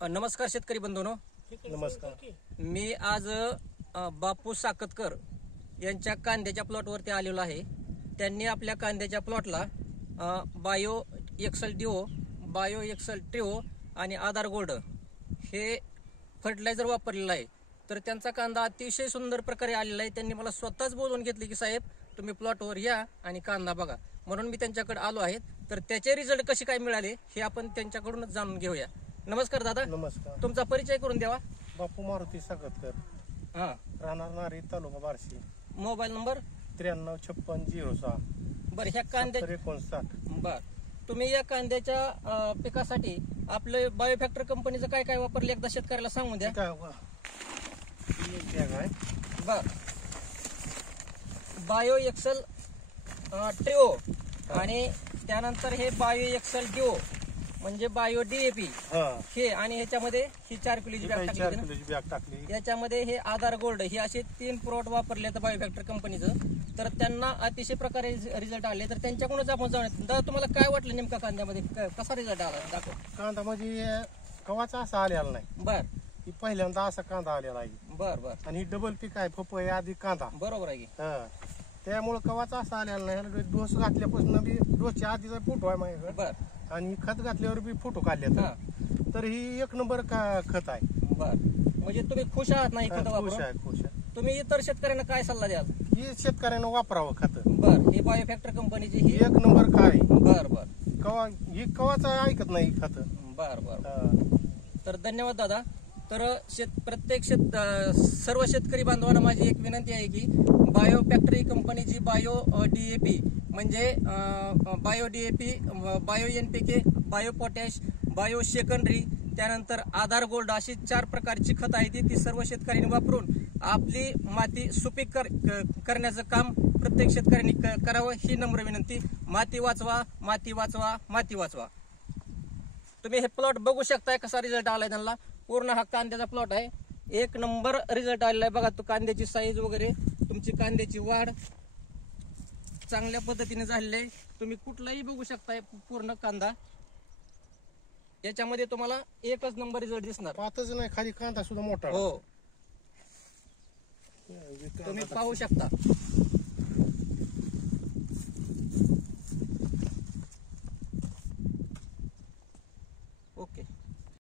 नमस्कार शेतकरी बंधूंनो, नमस्कार. मी आज बापू साकतकर यांच्या कांद्याच्या प्लॉटवरती आलेलो आहे. त्यांनी आपल्या कांद्याच्या प्लॉटला Bio Excel Duo, Bio Excel Trio आणि आधार गोल्ड हे फर्टिलायझर वापरलेलं आहे. तर त्यांचा कांदा अतिशय सुंदर प्रकारे आलेला आहे. त्यांनी मला स्वतःच बोलवून घेतले की साहेब तुम्ही प्लॉटवर या आणि कांदा बघा, म्हणून मी त्यांच्याकडे आलो आहे. तर त्याचे रिझल्ट कसे काय मिळाले हे आपण त्यांच्याकडूनच जाणून घेऊया. नमस्कार दादा. नमस्कार. तुमचा परिचय करून द्यावा. बापू मारुती साकतकर, हा, राहणार नारी, तालुका बार्शी. Mobile number 935606. बरं. ह्या कांद्या 59. बर तुम्ही या कांद्याच्या पिकासाठी आपले बायोफॅक्टर कंपनीचं काय काय वापरले एकदा शेतकऱ्याला सांगून द्या. काय वा? ही एक बॅग आहे. बर. बायो एक्सल ट्रिओ आणि त्यानंतर हे बायो एक्सल डिओ म्हणजे बायो डीएपी हा, हे, आणि ह्याच्यामध्ये ही 4 किलोची बॅग 4 टाकली ना. किलोची बॅग टाकली. याच्यामध्ये हे आधार गोल्ड हे असे 3 प्लॉट वापरले तर बायोफॅक्टर कंपनीचं. तर त्यांना अतिशय प्रकारे रिझल्ट आले. तर त्यांच्याकडूनच आपण जाऊन दादा, तुम्हाला काय वाटलं नेमका कांद्यामध्ये कसा रिझल्ट आला दाखव. कांदा म्हणजे कवाचा असा आलेला नाही. बर ही पहिल्यांदा असा कांदा आलेला आहे. बर बर आणि डबल पीक आहे, पपई आधी कांदा. बरोबर आहे की. हा, त्यामुळे कवाचा असा आलेला नाही. डोस घातल्यापासून बी डोसच्या आधीचा फोटो आहे माझ्याकडे. बर. आणि खत घातल्यावर बी फोटो काढले. हा. तर ही एक नंबर खत आहे. बर. म्हणजे तुम्ही खुश आहात नाही खत खुश वापरून? आहे, खुश आहे. तुम्ही इतर शेतकऱ्यांना काय सल्ला द्याल? ही शेतकऱ्यांना वापरावं खत. बर. ही बायोफॅक्टर कंपनीची ही. एक नंबर काय. बर बर कवा ही कवाच ऐकत नाही खत. बर बर. तर धन्यवाद दादा. तर प्रत्येक सर्व शेतकरी बांधवांना माझी एक विनंती आहे की बायो फॅक्टरी कंपनीची बायो डीएपी म्हणजे bio DAP, bio NPK, bio potash, bio secondary, त्यानंतर आधार गोल्ड अशी 4 प्रकारची खत आहे ती सर्व शेतकऱ्यांनी वापरून आपली माती सुपीक करण्याचं काम प्रत्येक शेतकऱ्यांनी करावं ही नम्र विनंती. माती वाचवा, माती वाचवा, माती वाचवा. तुम्ही हे प्लॉट बघू शकताय कसा रिझल्ट आलाय त्यांना. पूर्ण हा कांद्याचा प्लॉट आहे. एक नंबर रिझल्ट आलेला आहे. बघा तो कांद्याची साईज वगैरे, तुमची कांद्याची वाढ चांगल्या पद्धतीने झालेली आहे. तुम्ही कुठलाही बघू शकताय पूर्ण कांदा. याच्यामध्ये तुम्हाला एकच नंबर रिझल्ट दिसणार. पातच नाही, खाली कांदा सुद्धा मोठा. हो, तुम्ही पाहू शकता.